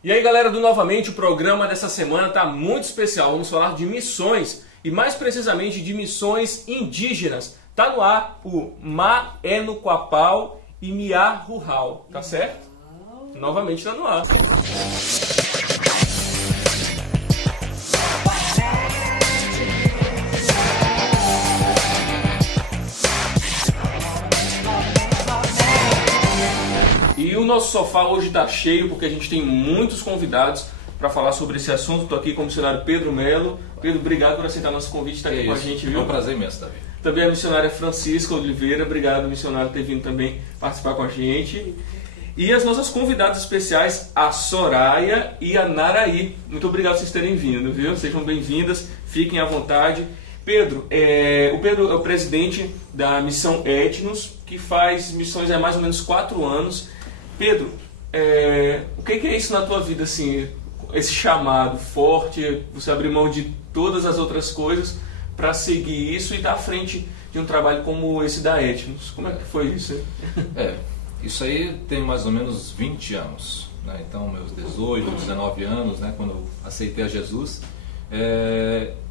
E aí, galera do Novamente, o programa dessa semana está muito especial. Vamos falar de missões e mais precisamente de missões indígenas. Tá no ar o Ma é no Quapau e Miá Rural, tá certo? Novamente tá no ar. E o nosso sofá hoje está cheio porque a gente tem muitos convidados para falar sobre esse assunto. Estou aqui com o missionário Pedro Melo. Pedro, obrigado por aceitar nosso convite, estar aqui com a gente, viu? É um prazer imenso, Davi. Também a missionária Francisca Oliveira. Obrigado, missionário, por ter vindo também participar com a gente. E as nossas convidadas especiais, a Soraya e a Naraí. Muito obrigado por vocês terem vindo, viu? Sejam bem-vindas, fiquem à vontade. Pedro, o Pedro é o presidente da Missão Etnos, que faz missões há mais ou menos 4 anos. Pedro, o que é isso na tua vida, assim, esse chamado forte, você abrir mão de todas as outras coisas para seguir isso e estar à frente de um trabalho como esse da Etnos? Como é que foi isso? Isso aí tem mais ou menos 20 anos, né? Então meus 18, 19 anos, né, quando eu aceitei a Jesus,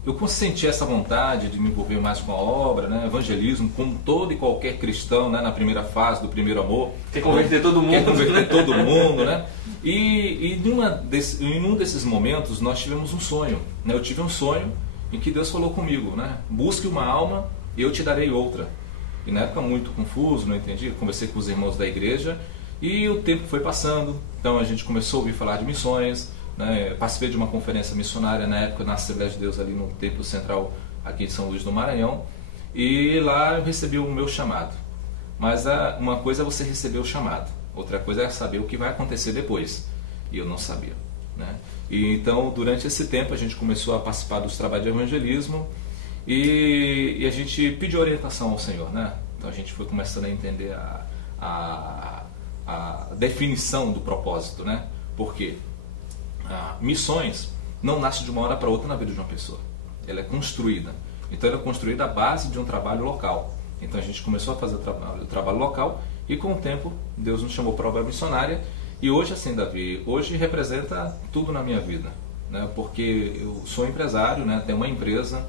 eu senti essa vontade de me envolver mais com a obra, né? Evangelismo, como todo e qualquer cristão, né? Na primeira fase do primeiro amor. Quer converter todo mundo. Quer converter todo mundo, né? E em um desses momentos nós tivemos um sonho, né? Eu tive um sonho em que Deus falou comigo, né? Busque uma alma, eu te darei outra. E na época muito confuso, não entendi, conversei com os irmãos da igreja e o tempo foi passando, então a gente começou a ouvir falar de missões, né? Participei de uma conferência missionária na época na Assembleia de Deus ali no Templo Central aqui em São Luís do Maranhão, e lá eu recebi o meu chamado. Mas uma coisa é você receber o chamado, outra coisa é saber o que vai acontecer depois, e eu não sabia, né? E então durante esse tempo a gente começou a participar dos trabalhos de evangelismo e a gente pediu orientação ao Senhor, né? Então a gente foi começando a entender a definição do propósito, né? Porque missões não nasce de uma hora para outra na vida de uma pessoa. Ela é construída. Então ela é construída à base de um trabalho local. Então a gente começou a fazer o trabalho local e com o tempo Deus nos chamou para a obra missionária. E hoje, assim, Davi, hoje representa tudo na minha vida, né? Porque eu sou empresário, né? Tenho uma empresa,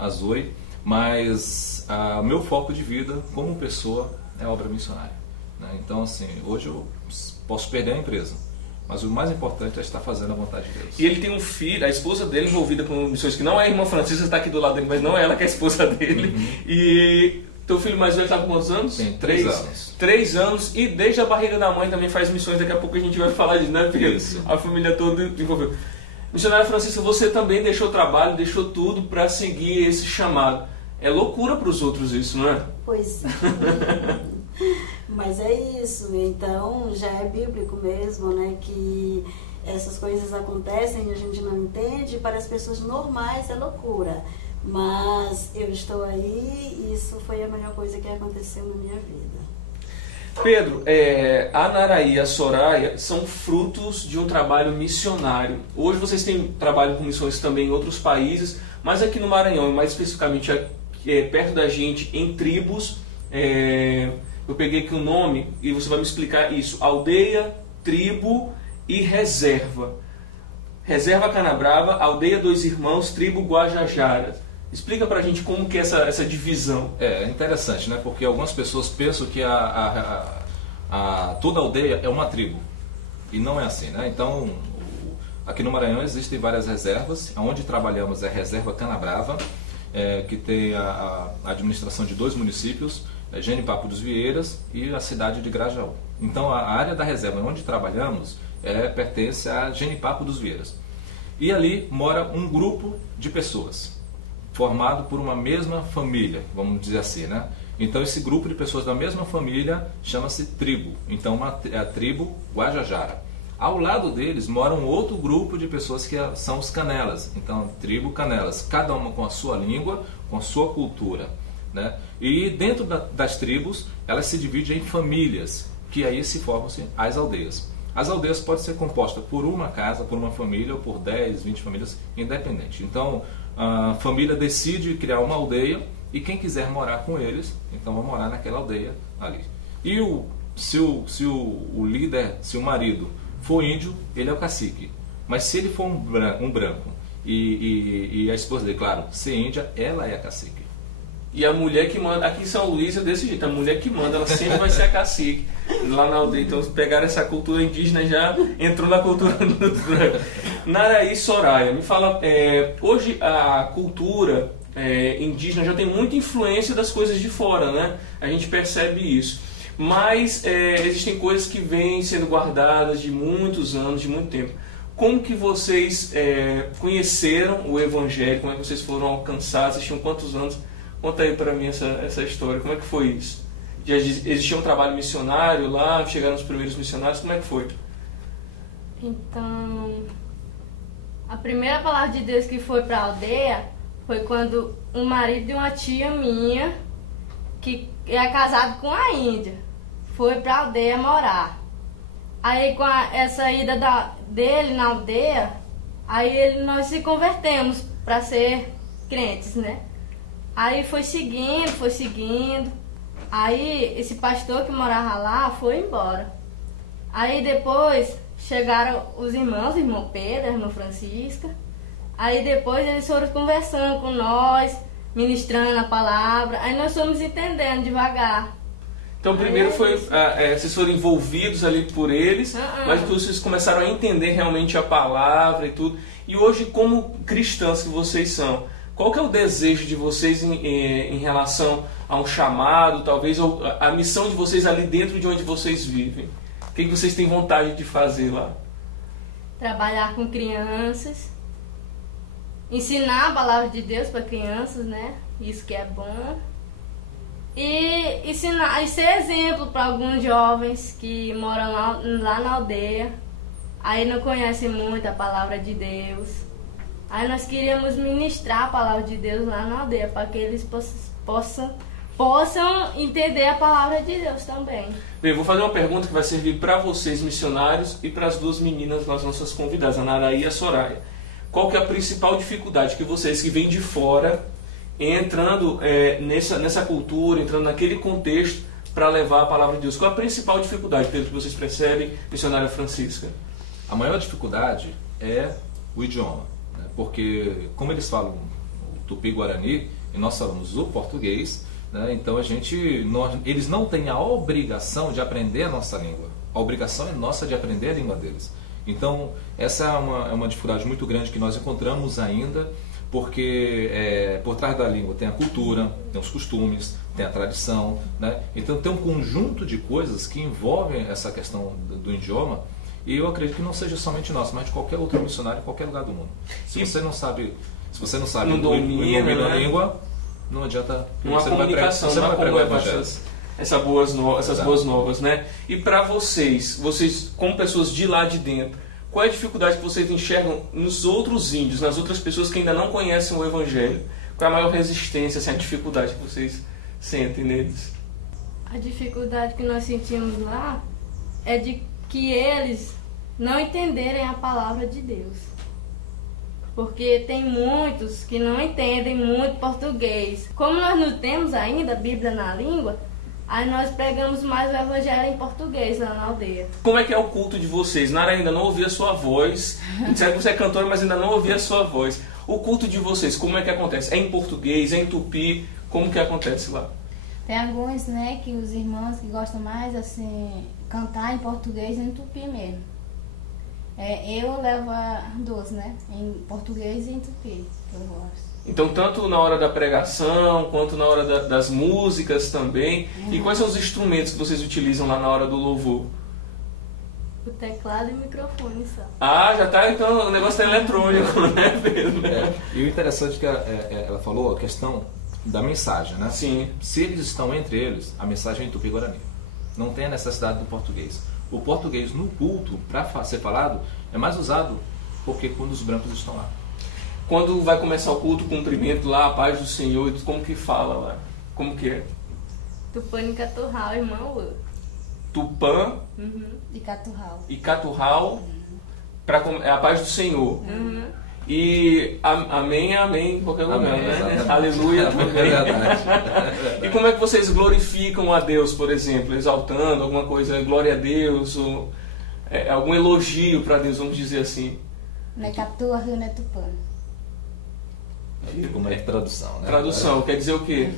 a Zoe, mas o meu foco de vida como pessoa é a obra missionária, né? Então, assim, hoje eu posso perder a empresa, mas o mais importante é estar fazendo a vontade de Deus. E ele tem um filho, a esposa dele envolvida com missões, que não é a irmã Francisca, está aqui do lado dele, mas não é ela que é a esposa dele. Uhum. E teu filho mais velho está com quantos anos? Sim, 3 anos. 3 anos, e desde a barriga da mãe também faz missões, daqui a pouco a gente vai falar disso, né, Pedro? Isso. A família toda envolveu. Missionária Francisca, você também deixou o trabalho, deixou tudo para seguir esse chamado. É loucura para os outros isso, não é? Pois é. Mas é isso, então já é bíblico mesmo, né? Que essas coisas acontecem e a gente não entende, para as pessoas normais é loucura. Mas eu estou aí e isso foi a melhor coisa que aconteceu na minha vida. Pedro, a Naraí e a Soraya são frutos de um trabalho missionário. Hoje vocês têm trabalho com missões também em outros países, mas aqui no Maranhão, mais especificamente perto da gente, em tribos, eu peguei aqui o nome e você vai me explicar isso: aldeia, tribo e reserva. Reserva Canabrava, aldeia Dois Irmãos, tribo Guajajara. Explica pra gente como que é essa divisão. É interessante, né? Porque algumas pessoas pensam que toda aldeia é uma tribo. E não é assim, né? Então, aqui no Maranhão existem várias reservas. Onde trabalhamos é a Reserva Canabrava, que tem a administração de 2 municípios, Genipapo dos Vieiras e a cidade de Grajaú. Então, a área da reserva onde trabalhamos pertence a Genipapo dos Vieiras. E ali mora um grupo de pessoas, formado por uma mesma família, vamos dizer assim, né? Então esse grupo de pessoas da mesma família chama-se tribo. Então é a tribo Guajajara. Ao lado deles mora um outro grupo de pessoas que são os Canelas. Então tribo Canelas, cada uma com a sua língua, com a sua cultura, né? E dentro das tribos elas se dividem em famílias, que aí se formam-se as aldeias. As aldeias podem ser compostas por uma casa, por uma família, ou por 10, 20 famílias, independente. Então a família decide criar uma aldeia e quem quiser morar com eles, então vai morar naquela aldeia ali. E se o líder, se o marido for índio, ele é o cacique. Mas se ele for um branco e a esposa dele, claro, ser índia, ela é a cacique. E a mulher que manda, aqui em São Luís é desse jeito, a mulher que manda, ela sempre vai ser a cacique lá na aldeia. Então, pegaram essa cultura indígena, já entrou na cultura do Naraí Soraya, me fala, hoje a cultura indígena já tem muita influência das coisas de fora, né? A gente percebe isso. Mas existem coisas que vêm sendo guardadas de muitos anos, de muito tempo. Como que vocês conheceram o Evangelho? Como é que vocês foram alcançados? Vocês tinham quantos anos? Conta aí para mim essa história. Como é que foi isso? Já existia um trabalho missionário lá? Chegaram os primeiros missionários? Como é que foi? Então, a primeira palavra de Deus que foi para a aldeia foi quando o marido de uma tia minha, que é casado com a índia, foi para a aldeia morar. Aí com essa ida dele na aldeia, aí nós se convertemos para ser crentes, né? Aí foi seguindo. Aí esse pastor que morava lá foi embora. Aí depois chegaram os irmãos, o irmão Pedro, a irmã Francisca. Aí depois eles foram conversando com nós, ministrando a palavra. Aí nós fomos entendendo devagar. Então primeiro vocês foram envolvidos ali por eles, mas depois vocês começaram a entender realmente a palavra e tudo. E hoje, como cristãos que vocês são, qual que é o desejo de vocês em relação a um chamado, talvez, ou a missão de vocês ali dentro de onde vocês vivem? O que vocês têm vontade de fazer lá? Trabalhar com crianças, ensinar a palavra de Deus para crianças, né? Isso que é bom. E ensinar, e ser exemplo para alguns jovens que moram lá na aldeia, aí não conhecem muito a palavra de Deus. Aí nós queríamos ministrar a palavra de Deus lá na aldeia, para que eles possam entender a palavra de Deus também. Bem, vou fazer uma pergunta que vai servir para vocês, missionários, e para as duas meninas, as nossas convidadas, a Naraí e a Soraya. Qual que é a principal dificuldade que vocês que vêm de fora, entrando nessa cultura, entrando naquele contexto para levar a palavra de Deus? Qual é a principal dificuldade, Pedro, que vocês percebem, missionária Francisca? A maior dificuldade é o idioma, né? Porque como eles falam o tupi-guarani e nós falamos o português, né? Então eles não têm a obrigação de aprender a nossa língua. A obrigação é nossa de aprender a língua deles. Então essa é uma dificuldade muito grande que nós encontramos ainda, porque por trás da língua tem a cultura, tem os costumes, tem a tradição, né? Então tem um conjunto de coisas que envolvem essa questão do idioma, e eu acredito que não seja somente nosso, mas de qualquer outro missionário em qualquer lugar do mundo. Se você não sabe não domina a língua, não adianta. Não há comunicação, não há como levar essas boas novas, né? E para vocês como pessoas de lá de dentro, qual é a dificuldade que vocês enxergam nos outros índios, nas outras pessoas que ainda não conhecem o Evangelho? Qual é a maior resistência, a dificuldade que vocês sentem neles? A dificuldade que nós sentimos lá é de que eles não entenderem a palavra de Deus. Porque tem muitos que não entendem muito português. Como nós não temos ainda a Bíblia na língua, aí nós pregamos mais o Evangelho em português lá na aldeia. Como é que é o culto de vocês? Nara ainda não ouvi a sua voz. Disseram que você é cantora, mas ainda não ouvi a sua voz. O culto de vocês, como é que acontece? É em português, é em tupi? Como que acontece lá? Tem alguns, né, que os irmãos que gostam mais, assim, cantar em português e em tupi mesmo. Eu levo duas, né, em português e em tupi, que eu gosto. Então, tanto na hora da pregação, quanto na hora das músicas também. E quais são os instrumentos que vocês utilizam lá na hora do louvor? O teclado e o microfone só. Ah, já tá, então o negócio tá eletrônico, né, Pedro? E o interessante é que ela falou a questão da mensagem, né? Sim. Se eles estão entre eles, a mensagem é em tupi-guarani. Não tem a necessidade do português. O português no culto, para ser falado, é mais usado porque quando os brancos estão lá. Quando vai começar o culto, o cumprimento lá, a paz do Senhor, como que fala lá? Como que é? Tupã e Caturral, irmão. Tupã E Caturral. E Caturral, a paz do Senhor. E amém, amém, em qualquer lugar, né? Exatamente. Aleluia também. E como é que vocês glorificam a Deus, por exemplo? Exaltando alguma coisa, glória a Deus, ou algum elogio para Deus, vamos dizer assim. Necatua Runetupano. Como é tradução, né? Tradução, quer dizer o quê?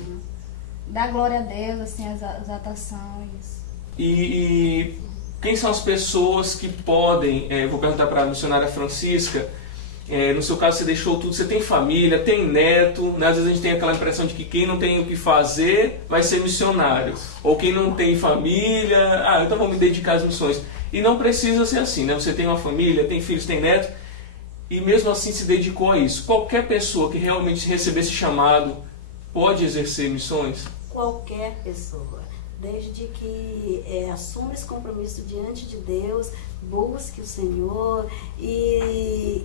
Dá glória a Deus, assim, as exaltações. E quem são as pessoas que podem, vou perguntar para a missionária Francisca, no seu caso você deixou tudo, você tem família, tem neto, né? Às vezes a gente tem aquela impressão de que quem não tem o que fazer vai ser missionário, ou quem não tem família, então vou me dedicar às missões. E não precisa ser assim, né? Você tem uma família, tem filhos, tem netos, e mesmo assim se dedicou a isso. Qualquer pessoa que realmente receber esse chamado pode exercer missões? Qualquer pessoa, desde que assuma esse compromisso diante de Deus, busque o Senhor e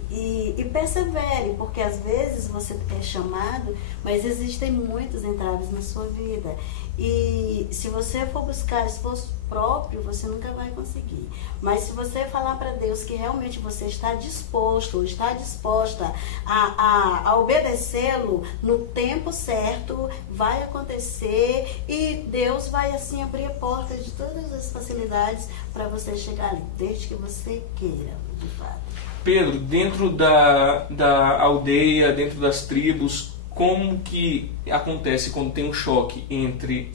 persevere, porque às vezes você é chamado, mas existem muitos entraves na sua vida. E se você for buscar esforço próprio, você nunca vai conseguir. Mas se você falar para Deus que realmente você está disposto, está disposta a obedecê-lo, no tempo certo vai acontecer e Deus vai assim abrir a porta de todas as facilidades para você chegar ali, desde que você queira, de fato. Pedro, dentro da aldeia, dentro das tribos, como que acontece quando tem um choque entre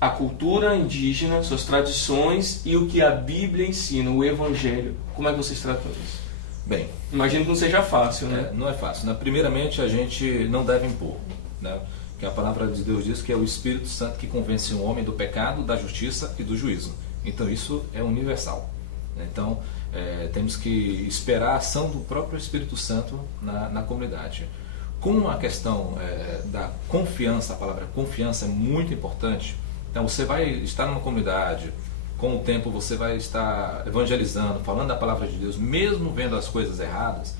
a cultura indígena, suas tradições e o que a Bíblia ensina, o Evangelho? Como é que vocês tratam isso? Bem, imagino que não seja fácil, né? Não é fácil, né? Primeiramente, a gente não deve impor, né? Que a palavra de Deus diz que é o Espírito Santo que convence o homem do pecado, da justiça e do juízo. Então isso é universal, né? Então temos que esperar a ação do próprio Espírito Santo na comunidade. Com a questão da confiança, a palavra confiança é muito importante. Então você vai estar numa comunidade, com o tempo você vai estar evangelizando, falando da palavra de Deus, mesmo vendo as coisas erradas.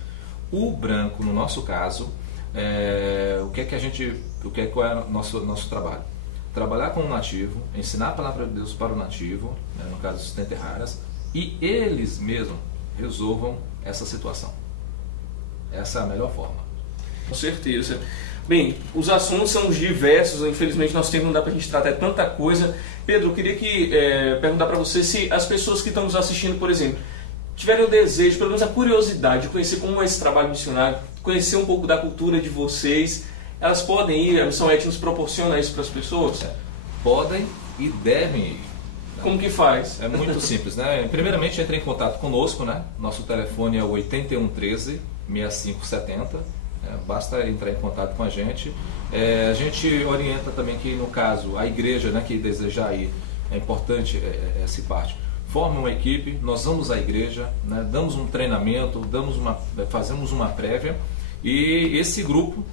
O branco, no nosso caso, qual é o nosso trabalho? Trabalhar com o nativo, ensinar a palavra de Deus para o nativo, né, no caso dos Tenterraras, e eles mesmos resolvam essa situação. Essa é a melhor forma. Com certeza. Bem, os assuntos são diversos, infelizmente nosso tempo não dá para a gente tratar tanta coisa. Pedro, eu queria perguntar para você se as pessoas que estão nos assistindo, por exemplo, tiverem o desejo, pelo menos a curiosidade de conhecer como é esse trabalho missionário, conhecer um pouco da cultura de vocês, elas podem ir, a Missão ET nos proporciona isso para as pessoas? Podem e devem ir. Como que faz? É muito simples, né? Primeiramente, entre em contato conosco, né? Nosso telefone é o 8113-6570. Basta entrar em contato com a gente. A gente orienta também que, no caso, a igreja, né, que desejar ir, é importante essa parte. Forma uma equipe, nós vamos à igreja, né, damos um treinamento, fazemos uma prévia, e esse grupo,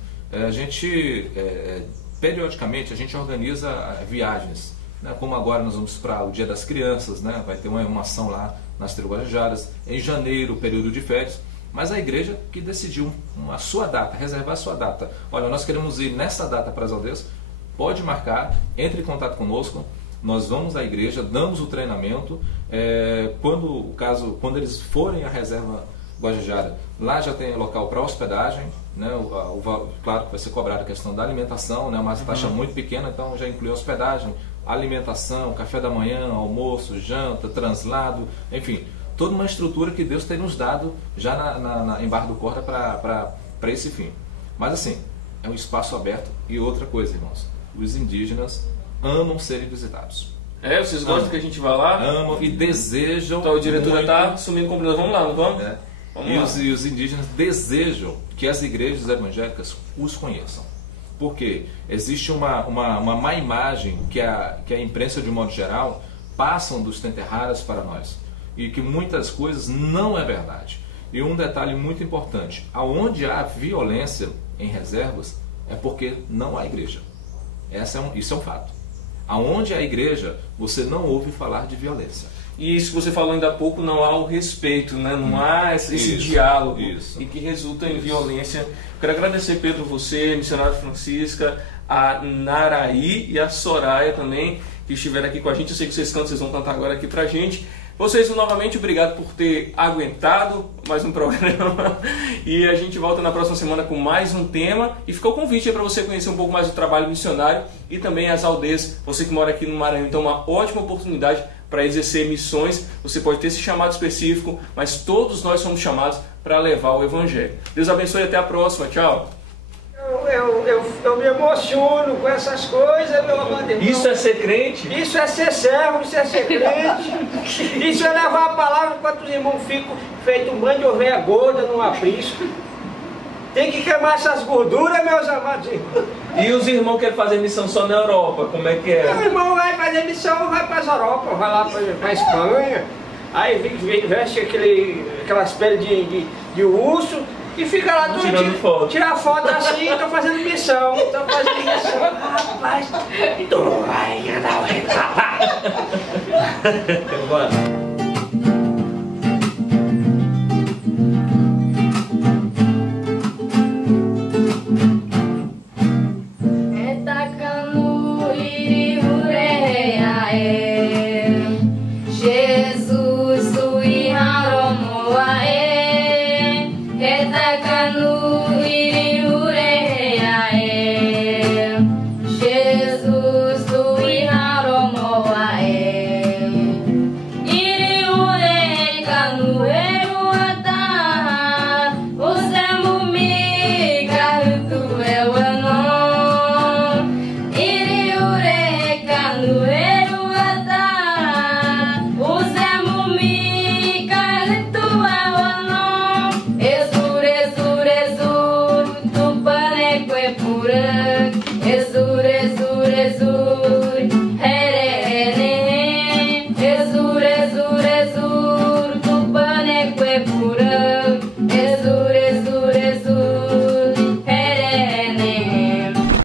periodicamente, a gente organiza viagens. Né, como agora nós vamos para o Dia das Crianças, né, vai ter uma ação lá nas Tribos Guajajaras, em janeiro, período de férias. Mas a igreja que decidiu a sua data, reservar a sua data. Olha, nós queremos ir nessa data para as aldeias, pode marcar, entre em contato conosco, nós vamos à igreja, damos o treinamento. Quando eles forem à reserva Guajajara, lá já tem local para hospedagem, né? Claro que vai ser cobrada a questão da alimentação, né? Uma taxa muito pequena, então já inclui hospedagem, alimentação, café da manhã, almoço, janta, translado, enfim, toda uma estrutura que Deus tem nos dado já em Barra do Corda para esse fim. Mas assim, é um espaço aberto. E outra coisa, irmãos, os indígenas amam serem visitados. Vocês gostam que a gente vá lá? Amam e desejam. Então a diretora está sumindo com vamos lá, não vamos? E os indígenas desejam que as igrejas evangélicas os conheçam. Porque existe uma má imagem que a imprensa, de modo geral, passam dos Tenterraras para nós. E que muitas coisas não é verdade. E um detalhe muito importante: aonde há violência em reservas é porque não há igreja. Isso é um fato. Aonde há igreja, você não ouve falar de violência. E isso que você falou ainda há pouco, não há o respeito, né? Não há esse diálogo e que resulta em violência. Quero agradecer, Pedro, você, a missionária Francisca, a Naraí e a Soraya também, que estiveram aqui com a gente. Eu sei que vocês cantam, vocês vão cantar agora aqui pra gente. Vocês, novamente, obrigado por ter aguentado mais um programa. E a gente volta na próxima semana com mais um tema. E ficou o convite para você conhecer um pouco mais do trabalho missionário e também as aldeias. Você que mora aqui no Maranhão, então uma ótima oportunidade para para exercer missões, você pode ter esse chamado específico, mas todos nós somos chamados para levar o Evangelho. Deus abençoe e até a próxima. Tchau. Eu me emociono com essas coisas, meu amado irmão. Isso é ser crente? Isso é ser servo, isso é ser crente. Isso é levar a palavra enquanto os irmãos ficam feito um banho de ovelha gorda num aprisco. Tem que queimar essas gorduras, meus amados irmãos. E os irmãos querem fazer missão só na Europa, como é que é? O irmão vai fazer missão, vai para as Europa, vai lá para a Espanha. Aí veste aquelas peles de urso. E fica lá tirando foto. Tirar foto assim, tô fazendo missão. Rapaz, tu vai andar Jesus,